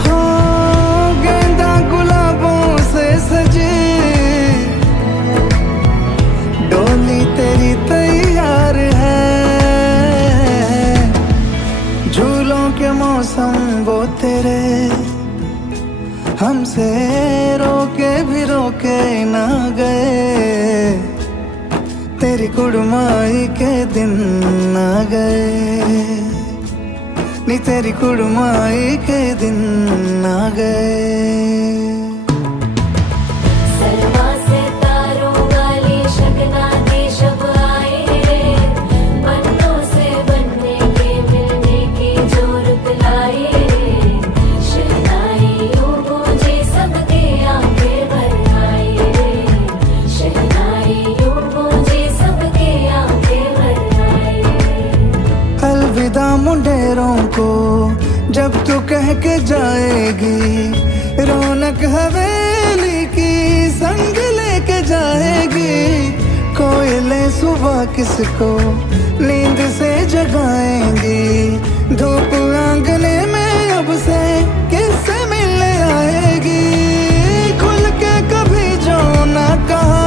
हो गेंदा गुलाबों से सजी डोली तेरी तैयार है। झूलों के मौसम वो तेरे हमसे रोके भी रोके ना गए, तेरी कुड़माई के दिन आ गए, नी तेरी कुड़माई के दिन आ गए। सलमा से तारों वाली शगना दे शब आए रे, पन्नों से बनने के मिलने की जोरत लाए रे, शहनाई यूं गूंजी सबके आंखें भर आए रे, शहनाई यूं गूंजी सबके आंखें भर आए। अलविदा मुंडेरों को जब तू कह के जाएगी, रौनक हवेली की संग लेके जाएगी। कोयले सुबह किसको नींद से जगाएंगी, धूप आंगने में अब से किससे मिलने आएगी। खुल के कभी जो ना कहा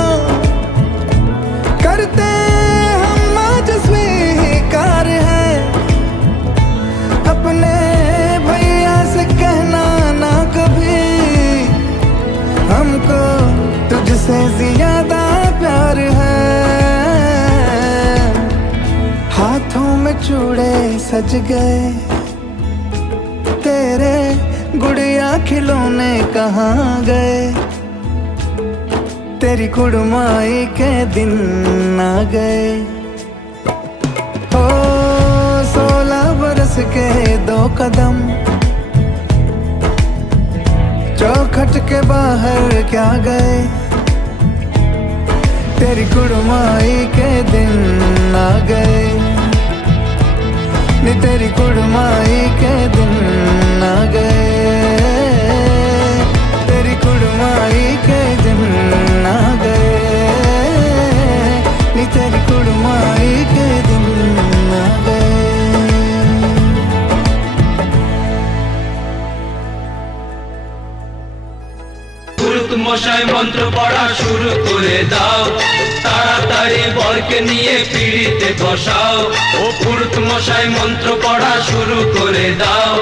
करते हम आज स्वीकार है, अपने भैया से कहना ना कभी सज गए, तेरे गुड़िया खिलौने कहाँ गए, तेरी कुड़माई के दिन आ गए। ओ 16 बरस के 2 कदम, चौखट के बाहर क्या गए, तेरी कुड़माई के दिन आ गए, नी तेरी कुड़माई के दिन आ गए, तेरी कुड़माई के दिन आ गए, नी तेरी कुड़माई के दिन आ गए। পুরুত মশাই মন্ত্র পড়া শুরু করে দাও, তাড়াতাড়ি বরকে নিয়ে পিড়িতে বসাও। ও পুরুত মশাই মন্ত্র পড়া শুরু করে দাও,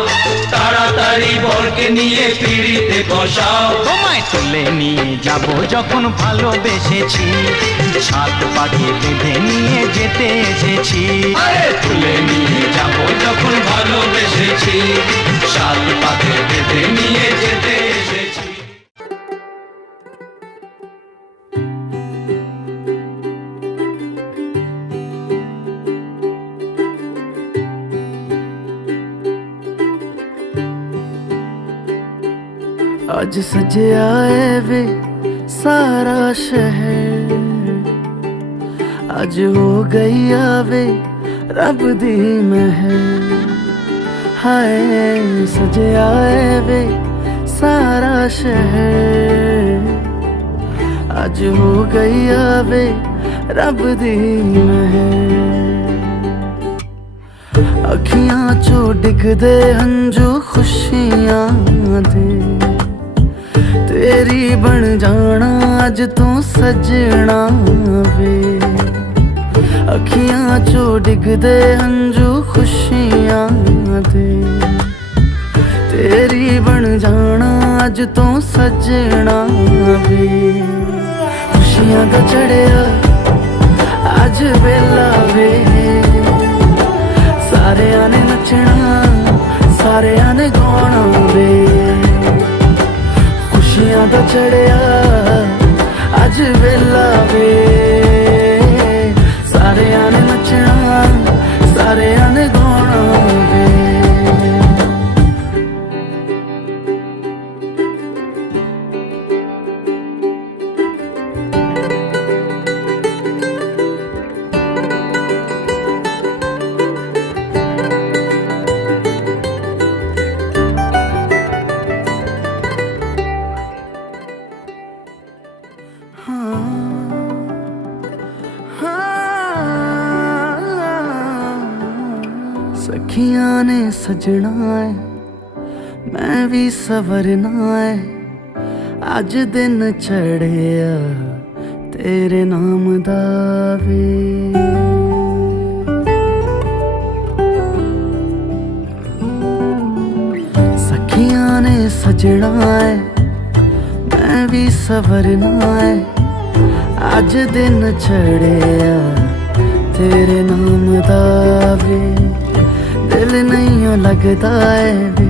তাড়াতাড়ি বরকে নিয়ে পিড়িতে বসাও। তোমায় তুলে নিয়ে যাব যখন ভালোবেসেছি, 7 পাকে বেঁধে নিয়ে যেতে এসেছি। আরে তুলে নিয়ে যাব যখন ভালোবেসেছি, 7 পাকে বেঁধে নিয়ে যেতে এসেছি। आज सजया है वे सारा शहर, आज हो गई आवे रब दी महर। हाय सजया है वे सारा शहर, आज हो गई आवे रब दी महर। अखियां चो डिगदे हंजू खुशियां दे, तेरी बन जाना अज तू सजना वे। अखियां चो डिगदे हंजू खुशियां दे, तेरी बन जाना अज तू सजना वे। खुशियां दा चढ़िया अज वेला वे, सारेयां ने नचना सारेयां ने गाना वे। खुशियां दा चढ़िया अज वेला वे, सारेयां ने नचना सारेयां ने गाना वे। सखियां ने सजना है, मैं भी सवरना है, अज दिन चढ़िया तेरे नाम दा वे। सखियां ने सजना है, मैं भी सवरना है, अज दिन चढ़िया तेरे नाम दा वे। दिल नहीं लगता है वे,